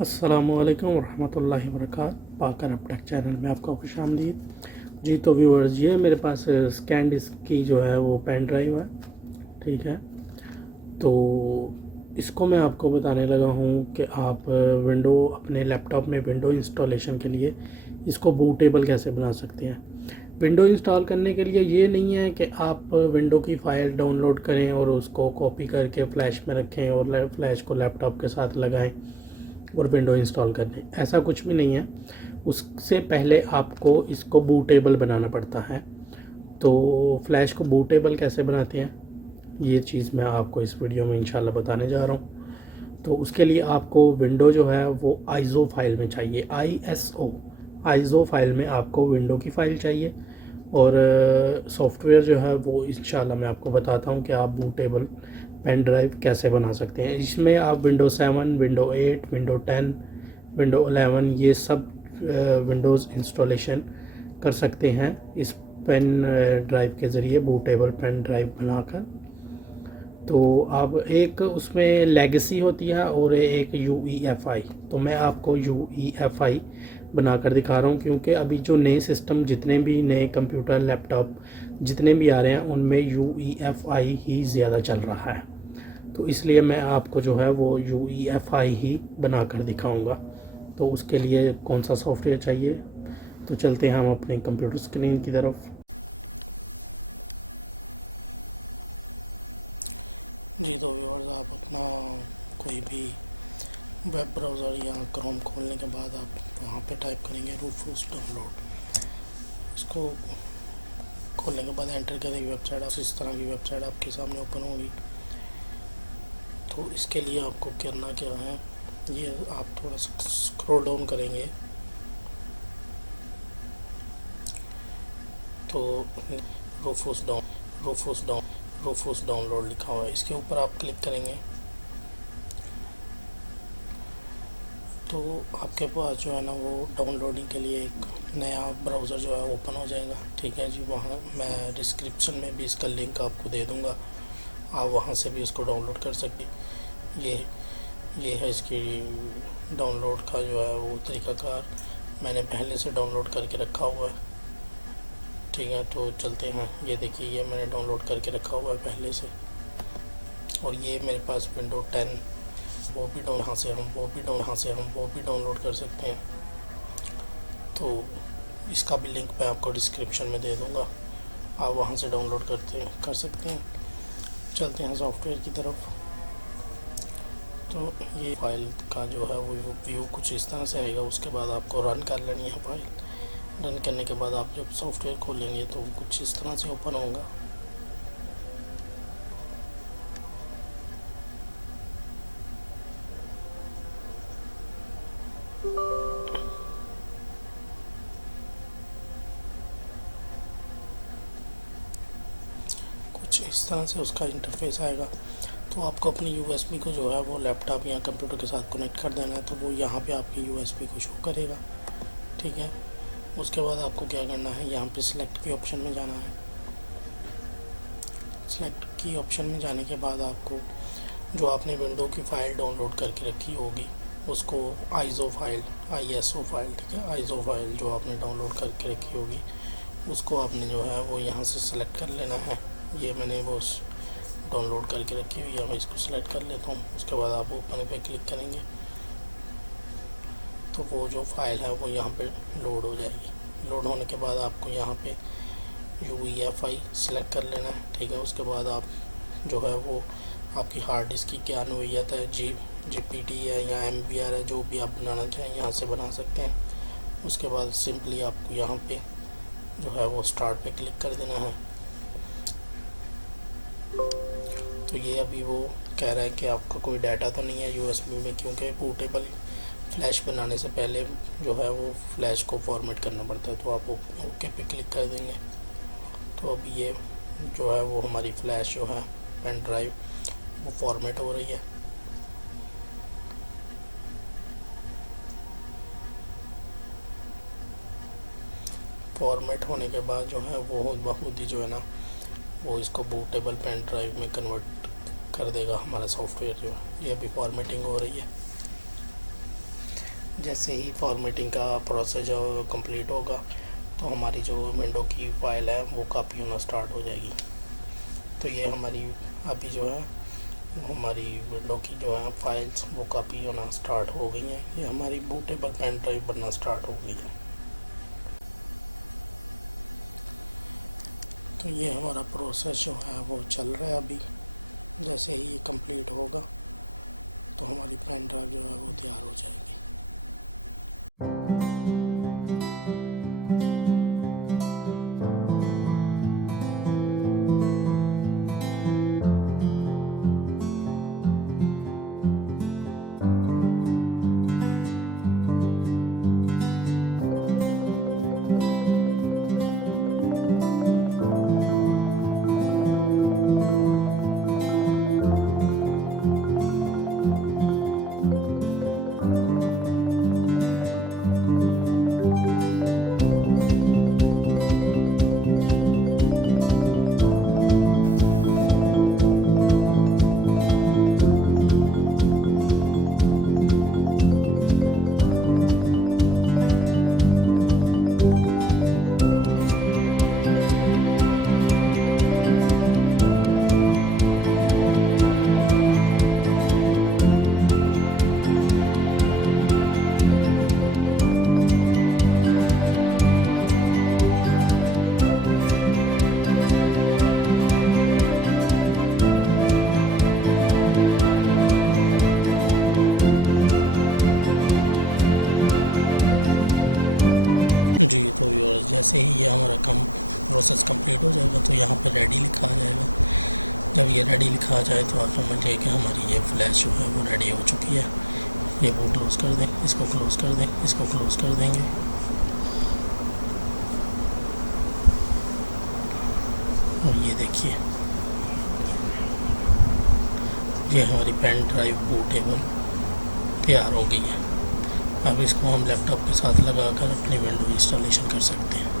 अस्सलामुअलैकुम वरहमतुल्लाहि वबरकातुहू। पाकर अपटेक चैनल में आपका खुशामदीद। जी तो व्यूअर्स, ये मेरे पास स्कैनडिस्क की जो है वो पेन ड्राइव है। ठीक है, तो इसको मैं आपको बताने लगा हूँ कि आप विंडो अपने लैपटॉप में विंडो इंस्टॉलेशन के लिए इसको बूटेबल कैसे बना सकते हैं। विंडो इंस्टॉल करने के लिए ये नहीं है कि आप विंडो की फ़ाइल डाउनलोड करें और उसको कॉपी करके फ़्लैश में रखें और फ्लैश को लैपटॉप के साथ लगाएं और विंडो इंस्टॉल कर लें। ऐसा कुछ भी नहीं है। उससे पहले आपको इसको बूटेबल बनाना पड़ता है। तो फ्लैश को बूटेबल कैसे बनाते हैं, ये चीज़ मैं आपको इस वीडियो में इंशाल्लाह बताने जा रहा हूँ। तो उसके लिए आपको विंडो जो है वो आइज़ो फाइल में चाहिए। आइज़ो फाइल में आपको विंडो की फ़ाइल चाहिए और सॉफ्टवेयर जो है वो इंशाल्लाह मैं आपको बताता हूँ कि आप बूटेबल पेन ड्राइव कैसे बना सकते हैं। इसमें आप विंडो 7, विंडो 8, विंडो 10, विंडो 11 ये सब विंडोज़ इंस्टॉलेशन कर सकते हैं इस पेन ड्राइव के ज़रिए, बूटेबल पेन ड्राइव बनाकर। तो अब एक उसमें लेगेसी होती है और एक UEFI। तो मैं आपको UEFI बनाकर दिखा रहा हूँ क्योंकि अभी जो नए सिस्टम, जितने भी नए कंप्यूटर लैपटॉप जितने भी आ रहे हैं उनमें UEFI ही ज़्यादा चल रहा है। तो इसलिए मैं आपको जो है वो UEFI ही बनाकर दिखाऊंगा। तो उसके लिए कौन सा सॉफ्टवेयर चाहिए, तो चलते हैं हम अपने कंप्यूटर स्क्रीन की तरफ। जी तो व्यूअर्स, आप अपना कोई भी वेब ब्राउज़र या क्रोम खोलने के बाद आप वहाँ पे टाइप करेंगे रूफूस डाउनलोड। इसको खोलने के बाद एंटर करेंगे वेबसाइट। आप इस तरह की वेबसाइट आपके सामने ओपन होगी। तो इसके लिए आपको करना क्या है, ये आप थोड़ा सा स्क्रॉल डाउन करेंगे तो रूफूस डाउनलोड लिखा हुआ है, इसके ऊपर आप क्लिक करेंगे तो आपके पास जो है ना वो डाउनलोडिंग के लिए एक नया ब्राउज़र जो है ओपन हो जाएगा। ठीक है जी, वहाँ मैं डिस्क्रिप्शन में भी इसका लिंक आपको दे दूँगा, आप वहाँ से भी इसको डाउनलोड कर सकते। ये है इसकी डाउनलोड का जो है वो तरीक़ाकार, मैंने पहले से डाउनलोड करके रखा हुआ है। ठीक है, तो चलते हैं। ये देखिए, ये मैंने डाउनलोड करके रखा हुआ है पहले से, और ये मेरे पास विंडो 10 वो भी डाउनलोड कर सकते हैं। तो इसका भी लिंक मैं आपको डिस्क्रिप्शन में दे दूँगा, आप वहाँ से डाउनलोड कर सकते हैं। चलते हैं सॉफ्टवेयर की तरफ। तो ये फाइल का जो है वो व्यू कुछ इस तरह से आएगा। उसके बाद आपको रन कर लेनी है फाइल। रन करने के बाद आप जब सॉफ्टवेयर खोलेंगे तो कुछ इस तरह से ओपन होगा। कुछ इस तरह से उसका इंटरफेस आएगा। तो आपको अपनी USB को जो है वो लैपटॉप या कंप्यूटर के साथ कनेक्ट कर देना है, तो वो यहाँ पे आपकी USB को शो करेगा। ठीक है, उसके बाद आपको क्या करना है, यहाँ पे सिलेक्ट की ऑप्शन में जाना है। सिलेक्ट की ऑप्शन में जाने के बाद आपको जो आपने विंडो की फ़ाइल डाउनलोड करके रखी होगी उसको ISO फाइल, ठीक है, ISO फाइल जो आपने डाउनलोड करके रखी होगी उसको आपने जो है वो यहाँ से सिलेक्ट कर लेना है। ये मैंने वो डाउनलोड करके रखी हुई है, मैं इसको सिलेक्ट कर लेता हूँ। उसके बाद आप ओपन पे क्लिक करेंगे तो वो जो फाइल है वो यहाँ पे लोड हो जाएगी। लोड होने के बाद आपको यहाँ पे UEFI सिलेक्ट कर लेना है। ठीक है, उसके बाद आप जो है वो आपकी हार्ड डिस्क की क्या नोयत है, GPT है या MBR है, जो भी आप बनाना चाहें यहाँ से बना सकते हैं। उसके बाद सिंपली आपको यहाँ पे जो है वो स्टार्ट पे क्लिक कर देना है। तो ये अभी वो कह रहा है कि आपका कोई डाटा तो नहीं है USB में, क्योंकि बूटेबल फ्लैश बनाने से पहले जो है वो फ्लैश को फॉर्मेट करना पड़ता है। तो आप ओके पे क्लिक कर देंगे तो अब ये जो है वो हमारी फ्लैश जो है पेन ड्राइव वो फॉर्मेट हो रही है। फॉर्मेट होने के बाद जो है वो बहुत ही जो है ना वो इसको बूटेबल पेन ड्राइव में कन्वर्ट कर देगा हमारा सॉफ्टवेयर जो है। ये अभी फॉर्मेटिंग हो रही है। जैसे ही फॉर्मेटिंग का प्रोसेस जो कंप्लीट होगा तो हमारी जो विंडो की फ़ाइल है वो कॉपी होना स्टार्ट हो जाएगी। तो ये हमारी अभी जो है हमारी विंडो की जो है फाइल्स वो कॉपी होना स्टार्ट हो गई हैं। ये हमारी बूटेबल पेन ड्राइव बनना स्टार्ट हो गई है। तो ये हमारा प्रोसेस जो है वो चल रहा है अभी। जैसे ही ये कंप्लीट होगा तो हमारी पेन ड्राइव जो है वो तैयार हो जाएगी। जी तो व्यूअर्स, जैसे ही ये हमारा प्रोसेस कंप्लीट हो जाएगा तो यहाँ पे रेडी लिखा आ जाएगा। जब ये रेडी लिखा आ जाए तो आप समझिए कि हमारी ये फ्लैश जो है वो रेडी हो चुकी है। ये वो क्लोज़ कर दें, इसको क्लोज़ कर दें, इसको क्लोज़ कर देंगे। और ये देखिए ये हमारी पेन ड्राइव बूटेबल तैयार हो गई है। अब इसको हम लैपटॉप के साथ लगाकर अपनी विंडो इंस्टॉलेशन कर सकते हैं।